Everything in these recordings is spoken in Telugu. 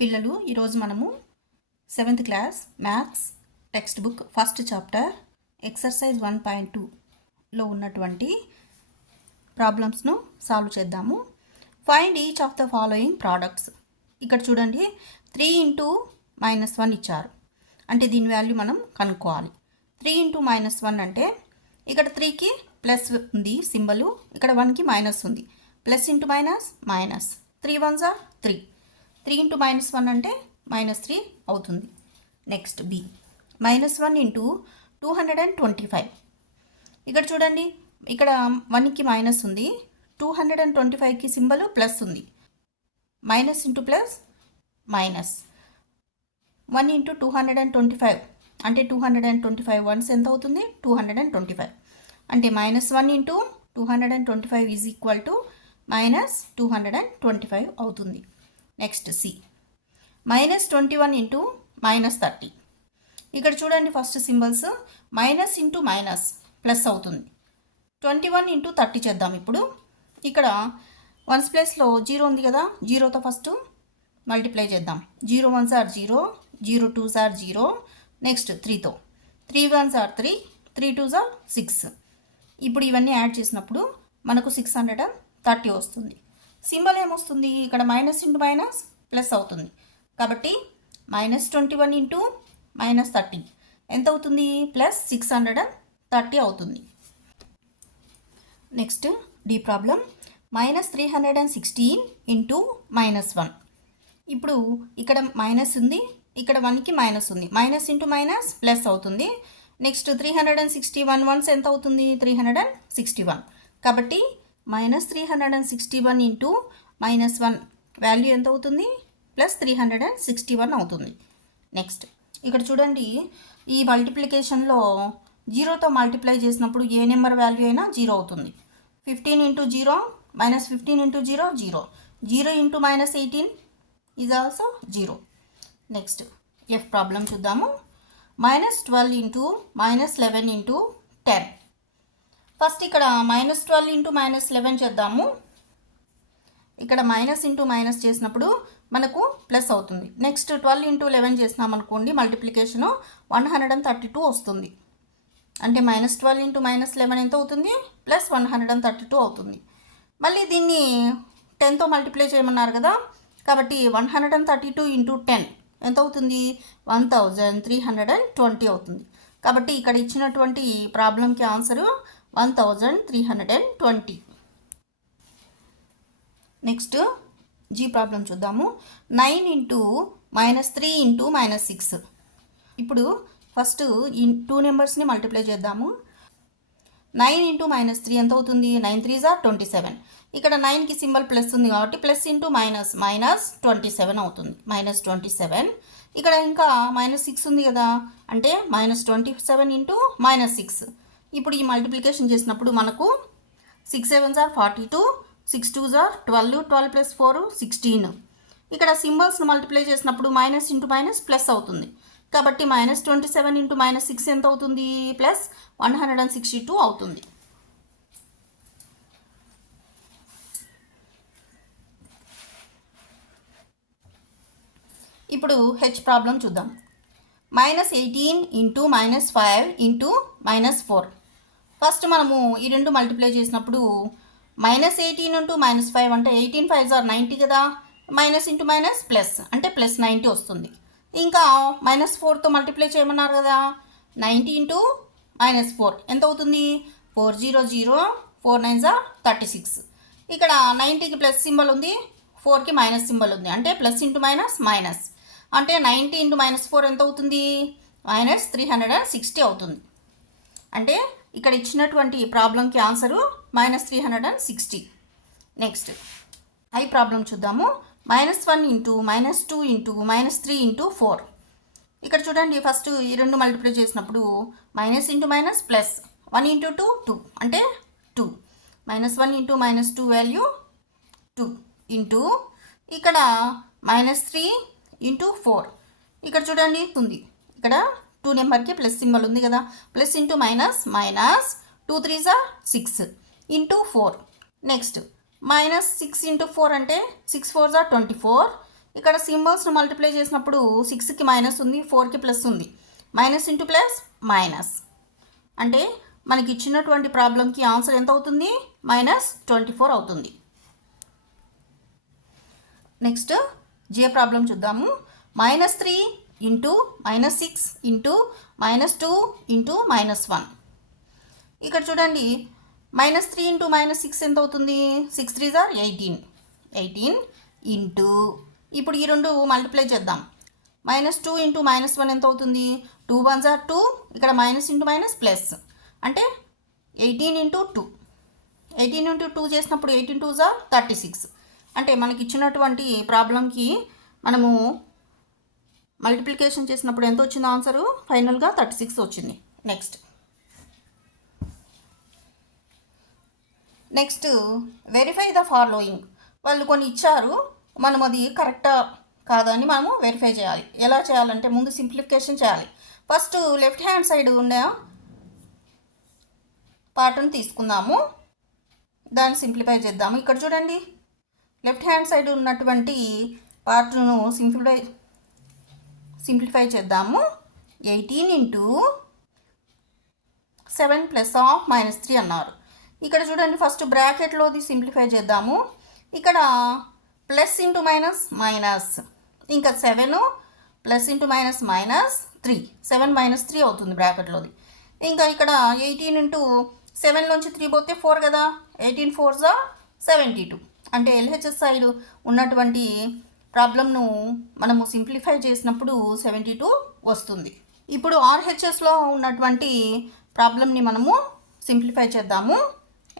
పిల్లలు ఈరోజు మనము 7th class maths textbook first chapter exercise 1.2లో ఉన్నటువంటి ప్రాబ్లమ్స్ను సాల్వ్ చేద్దాము. Find each of the following products. ఇక్కడ చూడండి 3 × -1 ఇచ్చారు, అంటే దీని వాల్యూ మనం కనుక్కోవాలి. 3 × -1 అంటే ఇక్కడ 3కి ప్లస్ ఉంది సింబలు, ఇక్కడ 1కి మైనస్ ఉంది. Plus into minus minus, 3 1s are 3. 3 × -1 అంటే -3 అవుతుంది. Next b -1 × 225. ఇక్కడ చూడండి, ఇక్కడ 1కి మైనస్ ఉంది, 225కి సింబల్ ప్లస్ ఉంది. Minus into plus minus. 1 × 225 అంటే 225 వన్స్ ఎంత అవుతుంది? 225. అంటే -1 × 225 ఈజ్ ఈక్వల్ టు -225 అవుతుంది. Next c -21 × -30. ఇక్కడ చూడండి first symbols minus into minus plus అవుతుంది. 21 × 30 చేద్దాం. ఇప్పుడు ఇక్కడ వన్స్ ప్లేస్లో 0 ఉంది కదా, జీరోతో ఫస్ట్ మల్టిప్లై చేద్దాం. 0 1s are 0, 0 2s are 0. Next 3తో 3 1s are 3, 3 2s are 6. ఇప్పుడు ఇవన్నీ యాడ్ చేసినప్పుడు మనకు 630 వస్తుంది. సింబల్ ఏమొస్తుంది? ఇక్కడ మైనస్ ఇంటూ మైనస్ ప్లస్ అవుతుంది, కాబట్టి -21 × -30 ఎంత అవుతుంది? ప్లస్ 630 అవుతుంది. Next d problem -316 × -1. ఇప్పుడు ఇక్కడ మైనస్ ఉంది, ఇక్కడ 1కి మైనస్ ఉంది. మైనస్ ఇంటూ మైనస్ ప్లస్ అవుతుంది. నెక్స్ట్ 361 వన్స్ ఎంత అవుతుంది? 361. కాబట్టి -361 × -1 వాల్యూ ఎంత అవుతుంది? ప్లస్ 361 అవుతుంది. నెక్స్ట్ ఇక్కడ చూడండి, ఈ మల్టిప్లికేషన్లో జీరోతో మల్టిప్లై చేసినప్పుడు ఏ నెంబర్ వాల్యూ అయినా 0 అవుతుంది. 15 × 0 -15 × 0 0. 0 × -18 is also 0. Next F problem చూద్దాము. -12 × -11 × 10. ఫస్ట్ ఇక్కడ -12 × -11 చేద్దాము. ఇక్కడ మైనస్ ఇంటూ మైనస్ చేసినప్పుడు మనకు ప్లస్ అవుతుంది. నెక్స్ట్ 12 × 11 చేసినాం అనుకోండి, మల్టిప్లికేషను 132 వస్తుంది. అంటే -12 × -11 ఎంత అవుతుంది? ప్లస్ 132 అవుతుంది. మళ్ళీ దీన్ని 10తో మల్టిప్లై చేయమన్నారు కదా, కాబట్టి 132 × 10 ఎంత అవుతుంది? 1320 అవుతుంది. కాబట్టి ఇక్కడ ఇచ్చినటువంటి ప్రాబ్లంకి ఆన్సరు 1320. నెక్స్ట్ జీ ప్రాబ్లం చూద్దాము. 9 × -3 × -6. ఇప్పుడు ఫస్ట్ ఈ 2 నెంబర్స్ని మల్టిప్లై చేద్దాము. 9 × -3 ఎంత అవుతుంది? 9 3s are 27. ఇక్కడ 9కి సింబల్ ప్లస్ ఉంది కాబట్టి ప్లస్ ఇంటూ మైనస్ -27 అవుతుంది. -27. ఇక్కడ ఇంకా -6 ఉంది కదా, అంటే -27 × -6. ఇప్పుడు ఈ మల్టిప్లికేషన్ చేసినప్పుడు మనకు 6 7s are 42, 6 2s are 12, 12 + 4 16. ఇక్కడ సింబల్స్ను మల్టిప్లై చేసినప్పుడు మైనస్ ఇంటూ మైనస్ ప్లస్ అవుతుంది, కాబట్టి -27 × -6 ఎంత అవుతుంది? ప్లస్ 162 అవుతుంది. ఇప్పుడు హెచ్ ప్రాబ్లం చూద్దాం. -18 × -5 × -4. ఫస్ట్ మనము ఈ రెండు మల్టిప్లై చేసినప్పుడు -18 × -5 అంటే 18 5s are 90 కదా, మైనస్ ఇంటూ మైనస్ ప్లస్ అంటే ప్లస్ 90 వస్తుంది. ఇంకా -4తో మల్టిప్లై చేయమన్నారు కదా, 90 × -4 ఎంత అవుతుంది? 400, 4 9s are 36. ఇక్కడ 90కి ప్లస్ సింబల్ ఉంది, 4కి మైనస్ సింబల్ ఉంది, అంటే ప్లస్ ఇంటూ మైనస్ మైనస్. అంటే 90 × -4 ఎంత అవుతుంది? -360 అవుతుంది. అంటే ఇక్కడ ఇచ్చినటువంటి ప్రాబ్లంకి ఆన్సరు -360. నెక్స్ట్ ఐ ప్రాబ్లం చూద్దాము. -1 × -2 × -3 × 4. ఇక్కడ చూడండి, ఫస్ట్ ఈ రెండు మల్టిప్లై చేసినప్పుడు మైనస్ ఇంటూ మైనస్ ప్లస్, 1 × 2 2 అంటే 2. -1 × -2 వాల్యూ 2 ఇంటూ ఇక్కడ -3 × 4. ఇక్కడ చూడండి ఉంది, ఇక్కడ 2 నెంబర్కి ప్లస్ సింబల్ ఉంది కదా, plus into minus minus, 2 3s are 6 into 4. Next -6 × 4 అంటే 6 4s are 24. ఇక్కడ సింబల్స్ను మల్టిప్లై చేసినప్పుడు 6కి మైనస్ ఉంది, 4కి ప్లస్ ఉంది. మైనస్ ఇంటూ ప్లస్ మైనస్ అంటే మనకి ఇచ్చినటువంటి ప్రాబ్లంకి ఆన్సర్ ఎంత అవుతుంది? -24 అవుతుంది. నెక్స్ట్ జే ప్రాబ్లం చూద్దాము. -3 ఇంటూ -6 ఇంటూ -2 ఇంటూ -1. ఇక్కడ చూడండి, -3 ఇంటూ -6 ఎంత అవుతుంది? 6 3 ఆర్ 18 ఇంటూ, ఇప్పుడు ఈ రెండు మల్టిప్లై చేద్దాం. -2 ఇంటూ -1 ఎంత అవుతుంది? 2 1 ఆర్ 2, ఇక్కడ మైనస్ ఇంటూ మైనస్ ప్లస్ అంటే 18 ఇంటూ 2. 18 ఇంటూ 2 చేసినప్పుడు 18 2 ఆర్ 36. అంటే మనకి ఇచ్చినటువంటి ప్రాబ్లంకి మనము మల్టిప్లికేషన్ చేసినప్పుడు ఎంత వచ్చింది ఆన్సరు? ఫైనల్గా 36 వచ్చింది. Next verify the following. వాళ్ళు కొన్ని ఇచ్చారు, మనం అది కరెక్టా కాదా అని మనము వెరిఫై చేయాలి. ఎలా చేయాలంటే ముందు సింప్లిఫికేషన్ చేయాలి. ఫస్ట్ లెఫ్ట్ హ్యాండ్ సైడ్ ఉండే పార్ట్ని తీసుకుందాము, దాన్ని సింప్లిఫై చేద్దాము. ఇక్కడ చూడండి, లెఫ్ట్ హ్యాండ్ సైడ్ ఉన్నటువంటి పార్ట్ను సింప్లిఫై చేద్దాము. 18 ఇంటూ 7 ప్లస్ ఆఫ్ -3 అన్నారు. ఇక్కడ చూడండి, ఫస్ట్ బ్రాకెట్లోది సింప్లిఫై చేద్దాము. ఇక్కడ ప్లస్ ఇంటూ మైనస్ మైనస్, ఇంకా 7 ప్లస్ ఇంటూ మైనస్ -3, 7 -3 అవుతుంది బ్రాకెట్లోది. ఇంకా ఇక్కడ 18 ఇంటూ 7లోంచి 3 పోతే 4 కదా, 18 4 72. అంటే ఎల్హెచ్ఎస్ సైడ్ ఉన్నటువంటి ప్రాబ్లంను మనము సింప్లిఫై చేసినప్పుడు 72 వస్తుంది. ఇప్పుడు ఆర్హెచ్ఎస్లో ఉన్నటువంటి ప్రాబ్లంని మనము సింప్లిఫై చేద్దాము.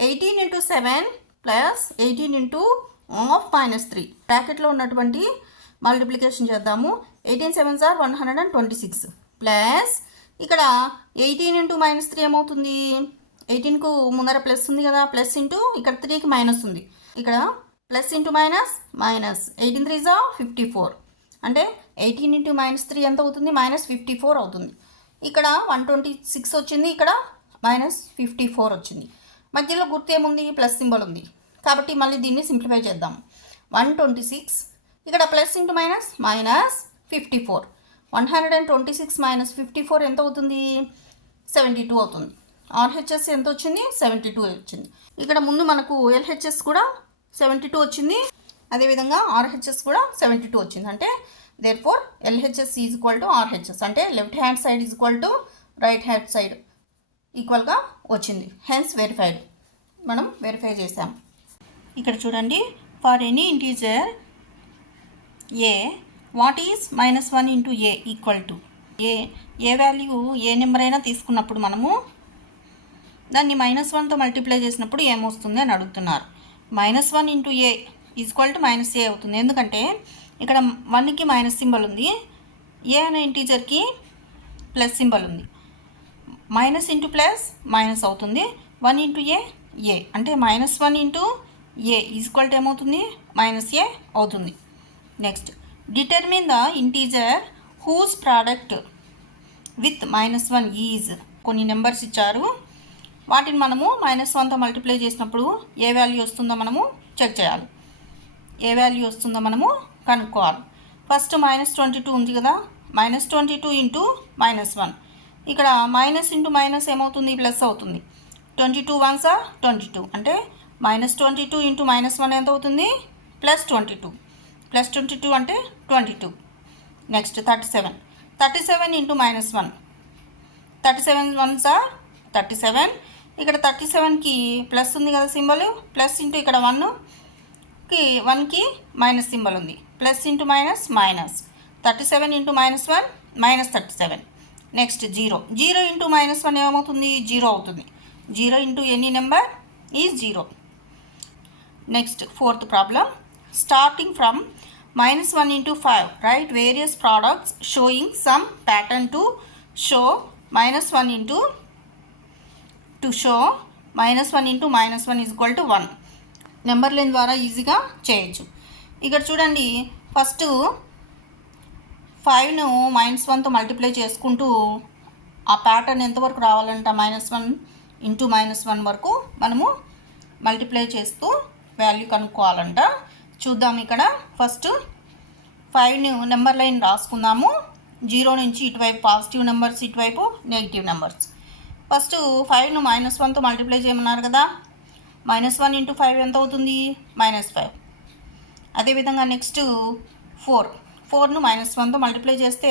18 ఇంటూ 7 ప్లస్ 18 ఇంటూ ఆఫ్ -3 బ్రాకెట్లో ఉన్నటువంటి మల్టిప్లికేషన్ చేద్దాము. 18 7 ఆర్ 126 ప్లస్ ఇక్కడ 18 ఇంటూ -3 ఏమవుతుంది? 18కు ముందర ప్లస్ ఉంది కదా, ప్లస్ ఇంటూ ఇక్కడ 3కి మైనస్ ఉంది, ఇక్కడ plus into minus minus. 18 3 or 54 అంటే 18 ఇంటూ -3 ఎంత అవుతుంది? -54 అవుతుంది. ఇక్కడ 126 వచ్చింది, ఇక్కడ -54 వచ్చింది. మధ్యలో గుర్తు ఏముంది? ప్లస్ సింబల్ ఉంది. కాబట్టి మళ్ళీ దీన్ని సింప్లిఫై చేద్దాం. 126 ఇక్కడ ప్లస్ ఇంటూ మైనస్ -54. 126 -54 ఎంత అవుతుంది? 72 అవుతుంది. ఆర్హెచ్ఎస్ ఎంత వచ్చింది? 72 వచ్చింది. ఇక్కడ ముందు మనకు ఎల్హెచ్ఎస్ కూడా 72 వచ్చింది, అదేవిధంగా ఆర్హెచ్ఎస్ కూడా 72 వచ్చింది. అంటే therefore LHS is equal to RHS, అంటే left hand side is equal to right hand side ఈక్వల్గా వచ్చింది. హెన్స్ వెరిఫైడ్, మనం వెరిఫై చేసాం. ఇక్కడ చూడండి, for any integer a what is -1 into a equal to a value ఏ నెంబర్ అయినా తీసుకున్నప్పుడు మనము దాన్ని -1తో మల్టిప్లై చేసినప్పుడు ఏమొస్తుంది అని అడుగుతున్నారు. -1 into a equal to -a అవుతుంది. ఎందుకంటే ఇక్కడ 1కి మైనస్ సింబల్ ఉంది, ఏ అనే ఇంటీజర్కి ప్లస్ సింబల్ ఉంది. మైనస్ ఇంటూ ప్లస్ మైనస్ అవుతుంది. 1 ఇంటూ ఏ అంటే -1 ఇంటూ ఏ ఈక్వల్ టు ఏమవుతుంది? -a అవుతుంది. Next determine the integer whose product with -1 is. కొన్ని నెంబర్స్ ఇచ్చారు, వాటిని మనము -1తో మల్టిప్లై చేసినప్పుడు ఏ వాల్యూ వస్తుందో మనము చెక్ చేయాలి, ఏ వాల్యూ వస్తుందో మనము కనుక్కోవాలి. ఫస్ట్ -22 ఉంది కదా, -22 ఇంటూ -1. ఇక్కడ మైనస్ ఇంటూ మైనస్ ఏమవుతుంది? ప్లస్ అవుతుంది. 22 1 ఆర్ 22 అంటే -22 ఇంటూ -1 ఎంత అవుతుంది? +22. +22 అంటే 22. Next 37 into -1, 37 1 or 37. ఇక్కడ 37కి ప్లస్ ఉంది కదా సింబల్, ప్లస్ ఇంటూ ఇక్కడ 1కి మైనస్ సింబల్ ఉంది, plus into minus minus. 37 into -1 -37. Next 0 into -1 ఏమవుతుంది? 0 అవుతుంది. 0 into any number is 0. Next fourth problem, starting from -1 into 5 right various products sowing some pattern to show -1 into -1 is equal to 1. Number line ద్వారా ఈజీగా చేయొచ్చు. ఇక్కడ చూడండి, ఫస్ట్ 5ను -1తో మల్టిప్లై చేసుకుంటూ ఆ ప్యాటర్న్ ఎంతవరకు రావాలంట? -1 ఇంటూ -1 వరకు మనము మల్టిప్లై చేస్తూ వాల్యూ కనుక్కోవాలంట. చూద్దాం. ఇక్కడ ఫస్ట్ 5ని నెంబర్ లైన్ రాసుకుందాము. 0 నుంచి ఇటువైపు పాజిటివ్ నెంబర్స్, ఇటువైపు నెగిటివ్ నెంబర్స్. ఫస్ట్ 5ను -1తో మల్టిప్లై చేయమన్నారు కదా. -1 × 5 ఎంత అవుతుంది? -5. అదేవిధంగా నెక్స్ట్ 4ను -1తో మల్టిప్లై చేస్తే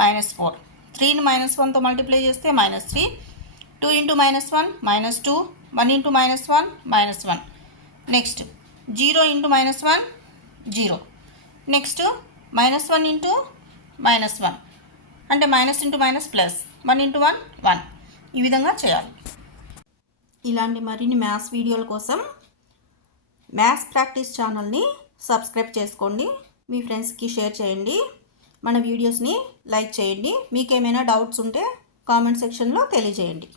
-4. 3ని -1తో మల్టిప్లై చేస్తే -3. 2 × -1 -2. 1 × -1 -1. నెక్స్ట్ 0 × -1 0. నెక్స్ట్ -1 × -1 అంటే మైనస్ ఇంటూ మైనస్ ప్లస్, 1 × 1 1. ఈ విధంగా చేయాలి. ఇలాంటి మరిన్ని మ్యాథ్స్ వీడియోల కోసం మ్యాథ్స్ ప్రాక్టీస్ ఛానల్ని సబ్స్క్రైబ్ చేసుకోండి. మీ ఫ్రెండ్స్కి షేర్ చేయండి. మన వీడియోస్ని లైక్ చేయండి. మీకు ఏమైనా డౌట్స్ ఉంటే కామెంట్ సెక్షన్లో తెలియజేయండి.